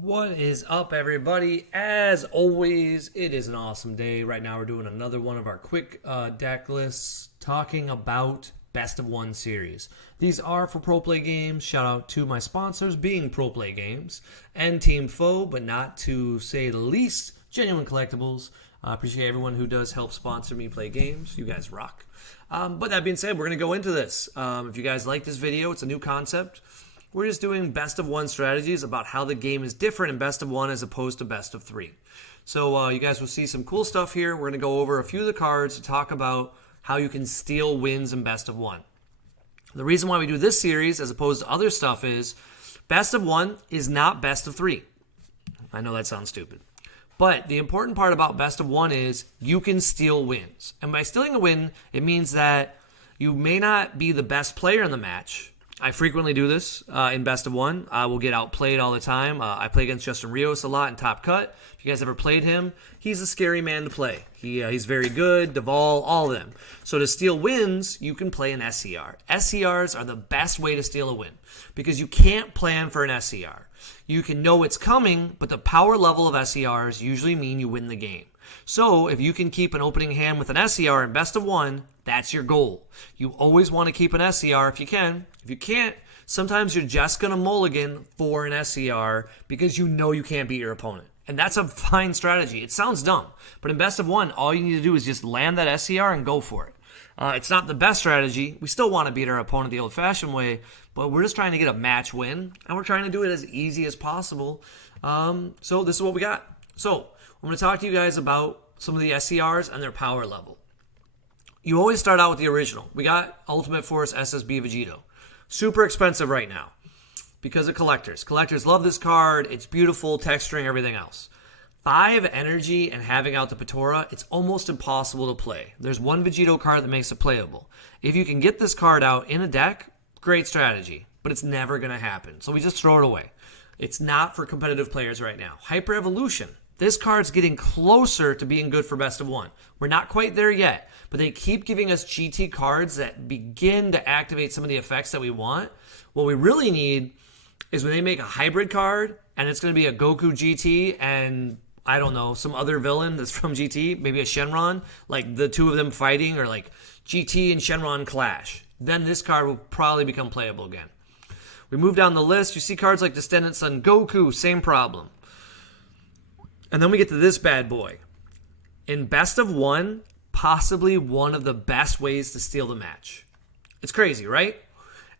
What is up, everybody? As always, it is an awesome day. Right now, we're doing another one of our quick deck lists talking about Best of One series. These are for Pro Play Games. Shout out to my sponsors, being Pro Play Games and Team Foe, but not to say the least, Genuine Collectibles. I appreciate everyone who does help sponsor me play games. You guys rock. But that being said, we're going to go into this. If you guys like this video, it's a new concept. We're just doing best of one strategies about how the game is different in best of one as opposed to best of three. So you guys will see some cool stuff here. We're going to go over a few of the cards to talk about how you can steal wins in best of one. The reason why we do this series as opposed to other stuff is best of one is not best of three. I know that sounds stupid. But the important part about best of one is you can steal wins. And by stealing a win, it means that you may not be the best player in the match. I frequently do this in Best of One. I will get outplayed all the time. I play against Justin Rios a lot in Top Cut. If you guys ever played him, he's a scary man to play. He's very good, Duvall, all of them. So to steal wins, you can play an SCR. SCRs are the best way to steal a win because you can't plan for an SCR. You can know it's coming, but the power level of SCRs usually mean you win the game. So if you can keep an opening hand with an SCR in Best of One, that's your goal. You always want to keep an SCR if you can. If you can't, sometimes you're just going to mulligan for an SCR because you know you can't beat your opponent. And that's a fine strategy. It sounds dumb, but in Best of One, all you need to do is just land that SCR and go for it. It's not the best strategy. We still want to beat our opponent the old-fashioned way, but we're just trying to get a match win, and we're trying to do it as easy as possible. So this is what we got. So I'm going to talk to you guys about some of the SCRs and their power level. You always start out with the original. We got Ultimate Force SSB Vegito. Super expensive right now because of collectors. Collectors love this card. It's beautiful, texturing, everything else. 5 energy and having out the Patora, it's almost impossible to play. There's one Vegito card that makes it playable. If you can get this card out in a deck, great strategy, but it's never going to happen. So we just throw it away. It's not for competitive players right now. Hyper Evolution. This card's getting closer to being good for Best of One. We're not quite there yet, but they keep giving us GT cards that begin to activate some of the effects that we want. What we really need is when they make a hybrid card, and it's going to be a Goku GT and, I don't know, some other villain that's from GT, maybe a Shenron, like the two of them fighting, or like GT and Shenron clash. Then this card will probably become playable again. We move down the list. You see cards like Descendant Son Goku, same problem. And then we get to this bad boy. In Best of One, possibly one of the best ways to steal the match. It's crazy, right?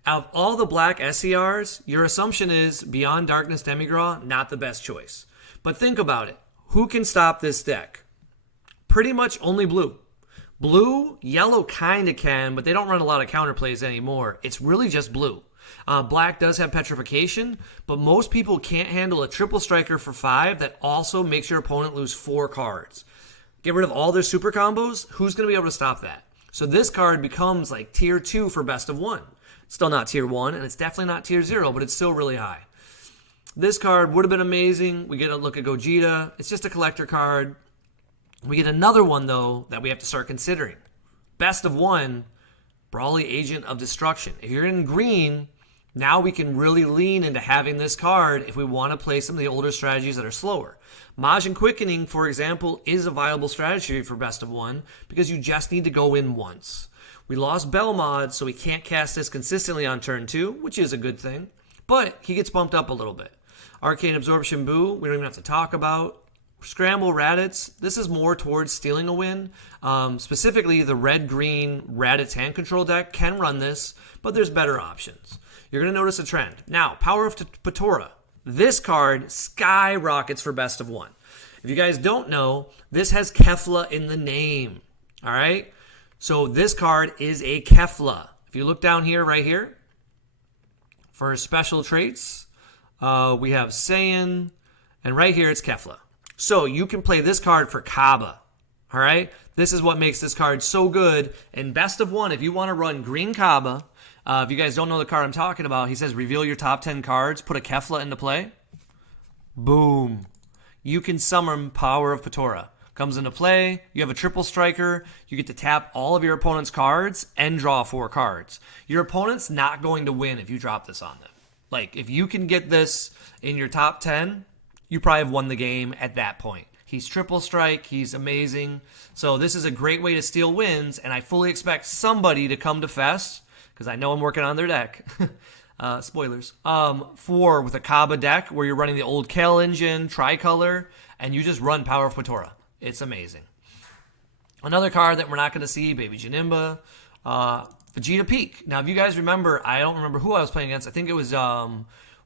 Out of all the black SCRs, your assumption is Beyond Darkness Demigraw, not the best choice. But think about it. Who can stop this deck? Pretty much only blue. Blue, yellow kind of can, but they don't run a lot of counterplays anymore. It's really just blue. Black does have petrification, but most people can't handle a triple striker for 5 that also makes your opponent lose 4 cards. Get rid of all their super combos, who's going to be able to stop that? So this card becomes like tier 2 for Best of One. It's still not tier 1, and it's definitely not tier 0, but it's still really high. This card would have been amazing. We get a look at Gogeta. It's just a collector card. We get another one, though, that we have to start considering. Best of One, Brawley Agent of Destruction. If you're in green, now we can really lean into having this card if we want to play some of the older strategies that are slower. Majin Quickening, for example, is a viable strategy for Best of One because you just need to go in once. We lost Belmod, so we can't cast this consistently on turn 2, which is a good thing, but he gets bumped up a little bit. Arcane Absorption Boo, we don't even have to talk about. Scramble Raditz, this is more towards stealing a win. Specifically, the red-green Raditz hand control deck can run this, but there's better options. You're going to notice a trend. Now, Power of Patora. This card skyrockets for Best of One. If you guys don't know, this has Kefla in the name. All right? So this card is a Kefla. If you look down here, right here, for special traits, we have Saiyan, and right here it's Kefla. So you can play this card for Kaba. All right? This is what makes this card so good. In Best of One, if you want to run green Kaba, if you guys don't know the card I'm talking about, he says reveal your top 10 cards, put a Kefla into play. Boom. You can summon Power of Patora. Comes into play, you have a triple striker, you get to tap all of your opponent's cards and draw 4 cards. Your opponent's not going to win if you drop this on them. Like, if you can get this in your top 10, you probably have won the game at that point. He's triple strike. He's amazing. So this is a great way to steal wins, and I fully expect somebody to come to Fest, because I know I'm working on their deck. Spoilers. With a Kaba deck where you're running the old Kale engine, tricolor, and you just run Power of Patora. It's amazing. Another card that we're not going to see, Baby Janimba, Vegeta Peak. Now, if you guys remember, I don't remember who I was playing against. I think it was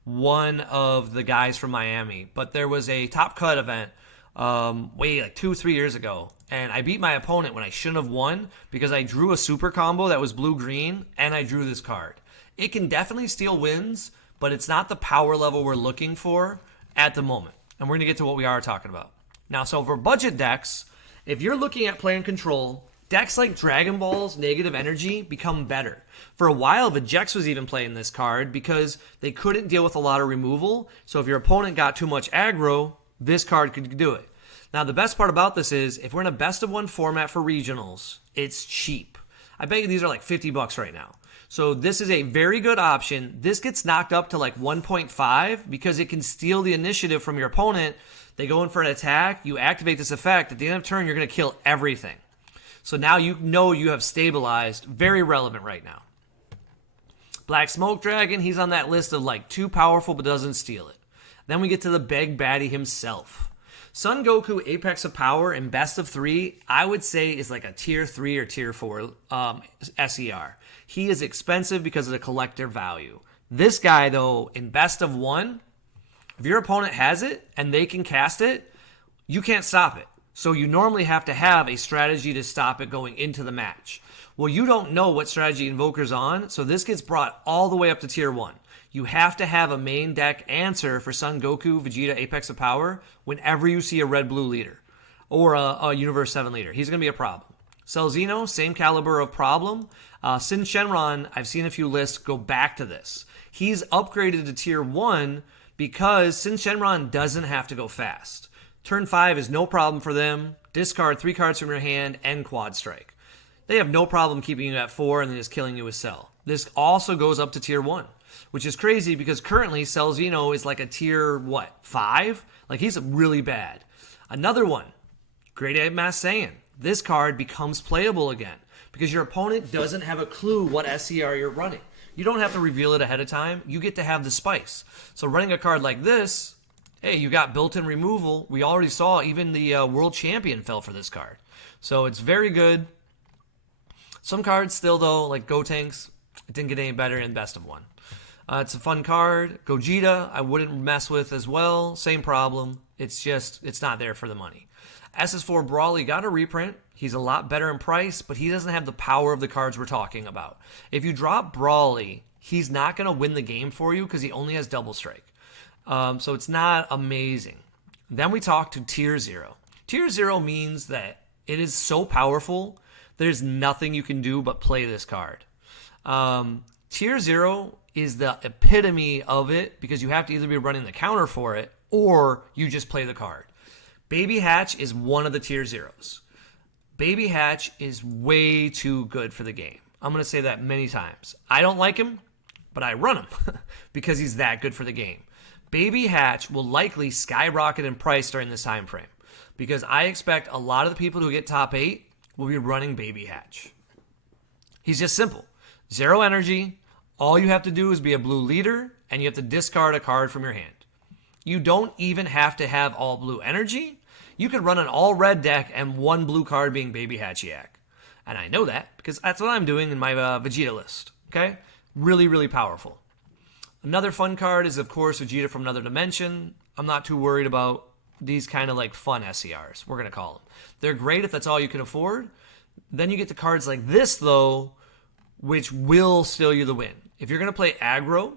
one of the guys from Miami. But there was a Top Cut event like 2-3 years ago. And I beat my opponent when I shouldn't have won because I drew a super combo that was blue-green, and I drew this card. It can definitely steal wins, but it's not the power level we're looking for at the moment. And we're going to get to what we are talking about. Now, so for budget decks, if you're looking at playing control, decks like Dragon Ball's Negative Energy become better. For a while, Vegex was even playing this card because they couldn't deal with a lot of removal. So if your opponent got too much aggro, this card could do it. Now, the best part about this is if we're in a best of one format for regionals, it's cheap. I bet you these are like $50 right now. So this is a very good option. This gets knocked up to like 1.5 because it can steal the initiative from your opponent. They go in for an attack. You activate this effect. At the end of turn, you're going to kill everything. So now you know you have stabilized. Very relevant right now. Black Smoke Dragon, he's on that list of like too powerful but doesn't steal it. Then we get to the big baddie himself. Son Goku Apex of Power in best of 3, I would say is like a tier 3 or tier 4 SER. He is expensive because of the collector value. This guy, though, in best of 1, if your opponent has it and they can cast it, you can't stop it. So you normally have to have a strategy to stop it going into the match. Well, you don't know what strategy Invoker's on, so this gets brought all the way up to tier 1. You have to have a main deck answer for Son Goku, Vegeta, Apex of Power whenever you see a red-blue leader or a Universe 7 leader. He's going to be a problem. Celzino, same caliber of problem. Sin Shenron, I've seen a few lists go back to this. He's upgraded to tier 1 because Sin Shenron doesn't have to go fast. Turn 5 is no problem for them. Discard 3 cards from your hand and quad strike. They have no problem keeping you at 4 and then just killing you with Cell. This also goes up to tier 1, which is crazy because currently Celzino is like a tier, 5? Like he's really bad. Another one, Great Ape Mass Saiyan. This card becomes playable again because your opponent doesn't have a clue what SCR you're running. You don't have to reveal it ahead of time. You get to have the spice. So running a card like this, hey, you got built-in removal. We already saw even the world champion fell for this card. So it's very good. Some cards still, though, like Gotenks, it didn't get any better in best of 1. It's a fun card. Gogeta, I wouldn't mess with as well. Same problem. It's not there for the money. SS4 Brawley got a reprint. He's a lot better in price, but he doesn't have the power of the cards we're talking about. If you drop Brawley, he's not going to win the game for you because he only has double strike. So it's not amazing. Then we talk to Tier 0. Tier 0 means that it is so powerful, there's nothing you can do but play this card. Tier 0 is the epitome of it because you have to either be running the counter for it or you just play the card. Baby Hatch is one of the Tier 0s. Baby Hatch is way too good for the game. I'm going to say that many times. I don't like him, but I run him because he's that good for the game. Baby Hatch will likely skyrocket in price during this time frame because I expect a lot of the people who get top 8 will be running Baby Hatch. He's just simple. 0 energy. All you have to do is be a blue leader, and you have to discard a card from your hand. You don't even have to have all blue energy. You could run an all red deck and 1 blue card being Baby Hatchiac. And I know that because that's what I'm doing in my Vegeta list. Okay? Really, really powerful. Another fun card is, of course, Vegeta from Another Dimension. I'm not too worried about these kind of like fun SCRs, we're going to call them. They're great if that's all you can afford. Then you get to cards like this, though, which will steal you the win. If you're going to play aggro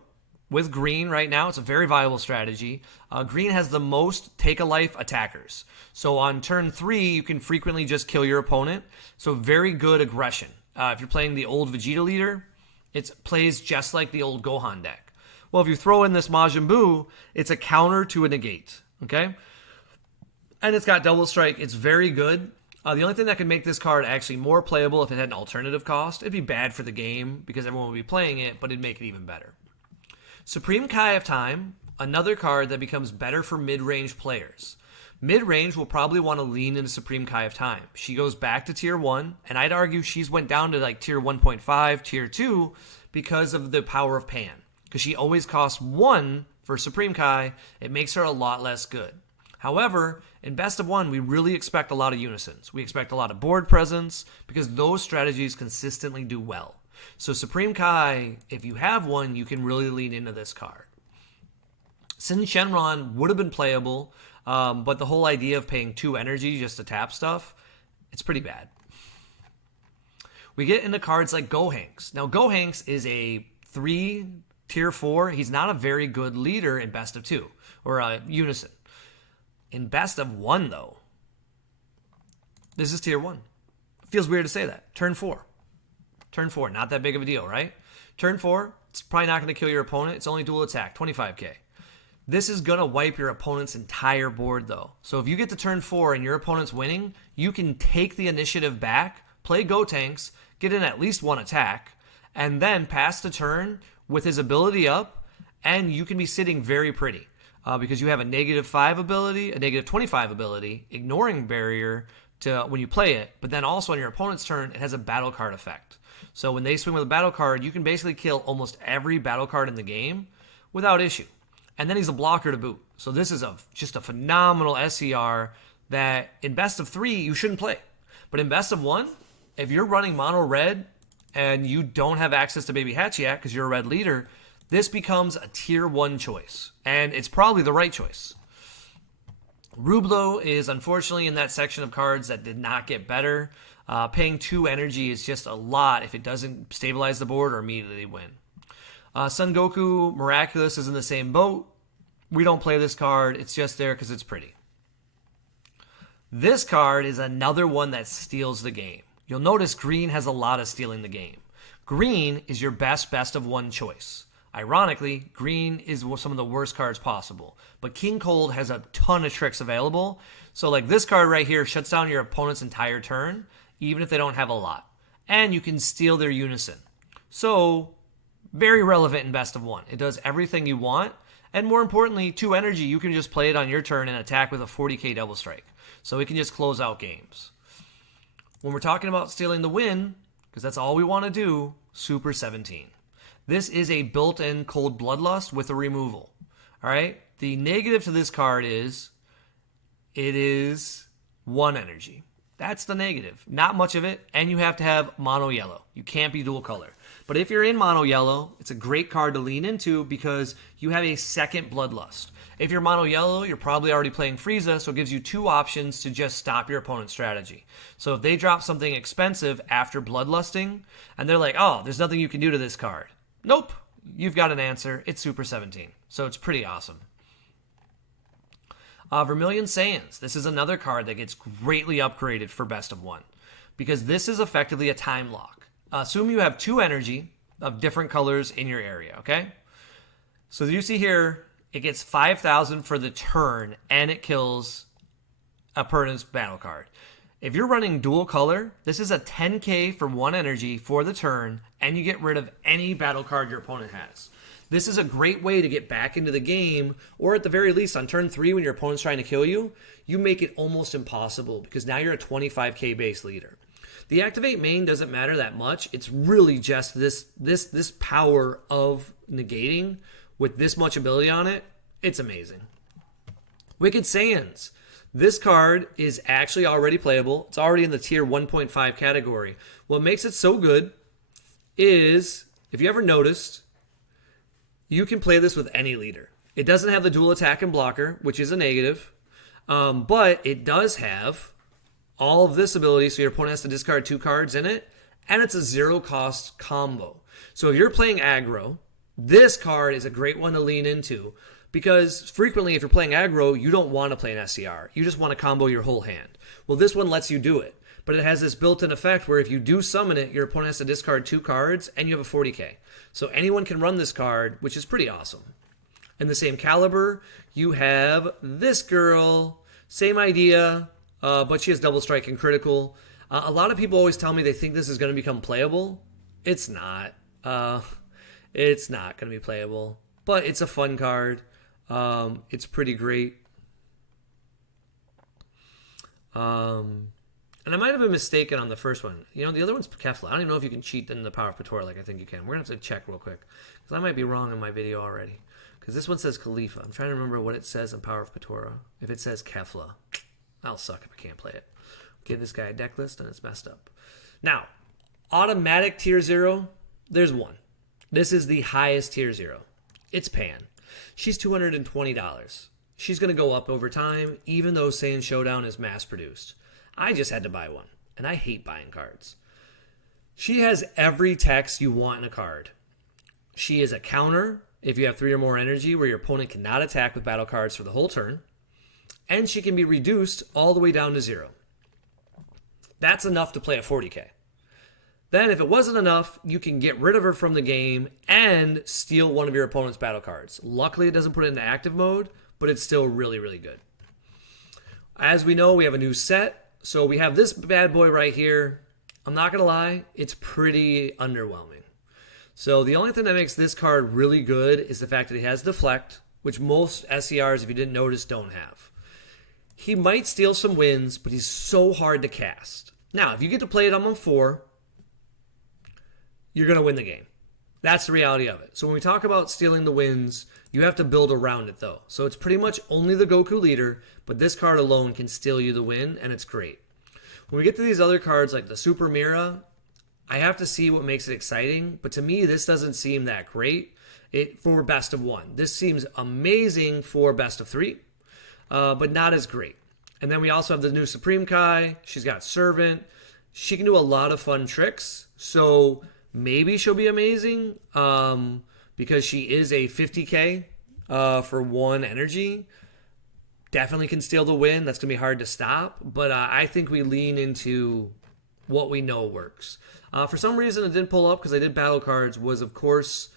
with green right now, it's a very viable strategy. Green has the most take-a-life attackers. So on turn 3, you can frequently just kill your opponent. So very good aggression. If you're playing the old Vegeta leader, it plays just like the old Gohan deck. Well, if you throw in this Majin Buu, it's a counter to a negate. Okay? And it's got double strike. It's very good. The only thing that could make this card actually more playable if it had an alternative cost, it'd be bad for the game because everyone would be playing it, but it'd make it even better. Supreme Kai of Time, Another card that becomes better for mid-range players. Mid-range will probably want to lean into Supreme Kai of Time. She goes back to tier 1, and I'd argue she's went down to like tier 1.5, tier 2, because of the power of Pan. Because she always costs 1 for Supreme Kai, it makes her a lot less good. However, in Best of 1, we really expect a lot of unisons. We expect a lot of board presence, because those strategies consistently do well. So Supreme Kai, if you have one, you can really lean into this card. Sin Shenron would have been playable, but the whole idea of paying 2 energy just to tap stuff, it's pretty bad. We get into cards like Gohans. Now, Gohans is a 3 tier 4. He's not a very good leader in Best of 2 or Unison. In Best of 1, though, this is tier 1. Feels weird to say that. Turn 4. Turn 4, not that big of a deal, right? Turn 4, it's probably not going to kill your opponent. It's only dual attack, 25k. This is going to wipe your opponent's entire board, though. So if you get to turn 4 and your opponent's winning, you can take the initiative back, play Gotenks, get in at least 1 attack, and then pass the turn with his ability up, and you can be sitting very pretty. Because you have a -5 ability, a -25 ability, ignoring barrier to when you play it, but then also on your opponent's turn, it has a battle card effect. So when they swing with a battle card, you can basically kill almost every battle card in the game without issue. And then he's a blocker to boot. So this is just a phenomenal SCR that in Best of 3, you shouldn't play. But in Best of 1, if you're running mono red and you don't have access to Baby Hachiak because you're a red leader, this becomes a tier 1 choice. And it's probably the right choice. Rublo is unfortunately in that section of cards that did not get better. Paying 2 energy is just a lot if it doesn't stabilize the board or immediately win. Son Goku Miraculous is in the same boat. We don't play this card. It's just there because it's pretty. This card is another one that steals the game. You'll notice green has a lot of stealing the game. Green is your best of 1 choice. Ironically, green is some of the worst cards possible. But King Cold has a ton of tricks available. So like this card right here shuts down your opponent's entire turn, even if they don't have a lot. And you can steal their unison. So very relevant in Best of 1. It does everything you want. And more importantly, 2 energy, you can just play it on your turn and attack with a 40k double strike. So it can just close out games. When we're talking about stealing the win, because that's all we want to do, Super 17. This is a built-in Cold Bloodlust with a removal. All right? The negative to this card is it is 1 energy. That's the negative. Not much of it, and you have to have mono yellow. You can't be dual color. But if you're in mono yellow, it's a great card to lean into because you have a second Bloodlust. If you're mono yellow, you're probably already playing Frieza, so it gives you 2 options to just stop your opponent's strategy. So if they drop something expensive after Bloodlusting, and they're like, oh, there's nothing you can do to this card. Nope. You've got an answer. It's Super 17. So it's pretty awesome. Vermillion Saiyans. This is another card that gets greatly upgraded for Best of 1. Because this is effectively a time lock. Assume you have 2 energy of different colors in your area, okay? So you see here, it gets 5,000 for the turn, and it kills a opponent's battle card. If you're running dual color, this is a 10k for 1 energy for the turn, and you get rid of any battle card your opponent has. This is a great way to get back into the game, or at the very least on turn 3 when your opponent's trying to kill you, you make it almost impossible because now you're a 25k base leader. The activate main doesn't matter that much. It's really just this power of negating with this much ability on it. It's amazing. Wicked Saiyans. This card is actually already playable. It's already in the tier 1.5 category. What makes it so good is, if you ever noticed, you can play this with any leader. It doesn't have the dual attack and blocker, which is a negative, but it does have all of this ability, so your opponent has to discard 2 cards in it, and it's a 0-cost combo. So if you're playing aggro, this card is a great one to lean into, because frequently if you're playing aggro, you don't want to play an SCR. You just want to combo your whole hand. Well, this one lets you do it, but it has this built-in effect where if you do summon it, your opponent has to discard 2 cards, and you have a 40k. So anyone can run this card, which is pretty awesome. In the same caliber, you have this girl, same idea, but she has double strike and critical. A lot of people always tell me they think this is going to become playable. It's not. It's not going to be playable, but it's a fun card. It's pretty great. And I might have been mistaken on the first one. You know, the other one's Kefla. I don't even know if you can cheat in the Power of Patora like I think you can. We're going to have to check real quick. Because I might be wrong in my video already. Because this one says Khalifa. I'm trying to remember what it says in Power of Patora. If it says Kefla, I'll suck if I can't play it. Give this guy a deck list and it's messed up. Now, automatic tier 0, there's one. This is the highest tier 0. It's Pan. She's $220. She's going to go up over time, even though Saiyan Showdown is mass-produced. I just had to buy one, and I hate buying cards. She has every text you want in a card. She is a counter if you have 3 or more energy where your opponent cannot attack with battle cards for the whole turn, and she can be reduced all the way down to 0. That's enough to play at 40k. Then, if it wasn't enough, you can get rid of her from the game and steal one of your opponent's battle cards. Luckily, it doesn't put it into active mode, but it's still really, really good. As we know, we have a new set. So we have this bad boy right here. I'm not going to lie, it's pretty underwhelming. So the only thing that makes this card really good is the fact that he has Deflect, which most SCRs, if you didn't notice, don't have. He might steal some wins, but he's so hard to cast. Now, if you get to play it on 4, you're going to win the game. That's the reality of it. So when we talk about stealing the wins, you have to build around it, though. So it's pretty much only the Goku leader, but this card alone can steal you the win, and it's great. When we get to these other cards, like the Super Mira, I have to see what makes it exciting, but to me, this doesn't seem that great for best of 1. This seems amazing for best of 3, but not as great. And then we also have the new Supreme Kai. She's got Servant. She can do a lot of fun tricks, so maybe she'll be amazing because she is a 50k for 1 energy. Definitely can steal the win. That's going to be hard to stop. But I think we lean into what we know works. For some reason, it didn't pull up because I did battle cards was, of course,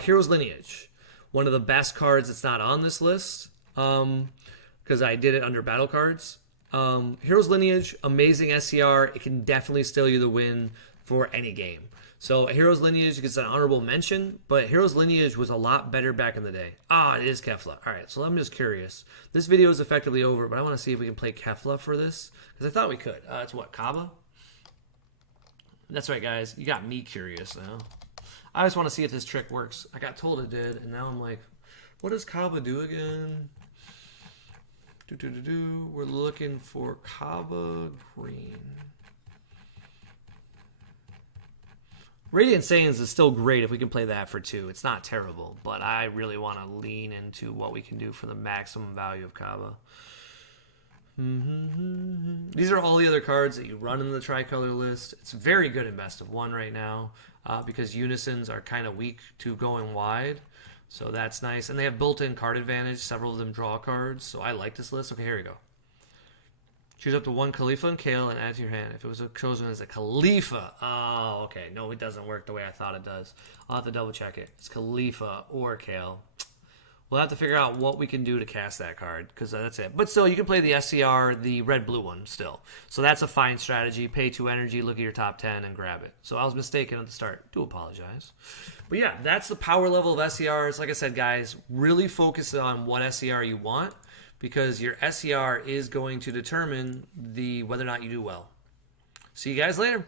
Hero's Lineage. One of the best cards that's not on this list because I did it under battle cards. Hero's Lineage, amazing SCR. It can definitely steal you the win for any game. So Hero's Lineage gets an honorable mention, but Hero's Lineage was a lot better back in the day. It is Kefla. All right, so I'm just curious. This video is effectively over, but I want to see if we can play Kefla for this, because I thought we could. It's what, Kaba? That's right, guys. You got me curious now. I just want to see if this trick works. I got told it did, and now I'm like, what does Kaba do again? We're looking for Kaba Green. Radiant Saiyans is still great if we can play that for 2. It's not terrible, but I really want to lean into what we can do for the maximum value of Kaba. These are all the other cards that you run in the tricolor list. It's very good in best of 1 right now because unisons are kind of weak to going wide. So that's nice. And they have built-in card advantage. Several of them draw cards. So I like this list. Okay, here we go. Choose up to 1 Khalifa and Kale and add to your hand. If it was chosen as a Khalifa. Oh, okay. No, it doesn't work the way I thought it does. I'll have to double check it. It's Khalifa or Kale. We'll have to figure out what we can do to cast that card because that's it. But still, you can play the SCR, the red-blue one still. So that's a fine strategy. Pay 2 energy, look at your top 10, and grab it. So I was mistaken at the start. Do apologize. But yeah, that's the power level of SCRs. Like I said, guys, really focus on what SCR you want, because your SCR is going to determine whether or not you do well. See you guys later.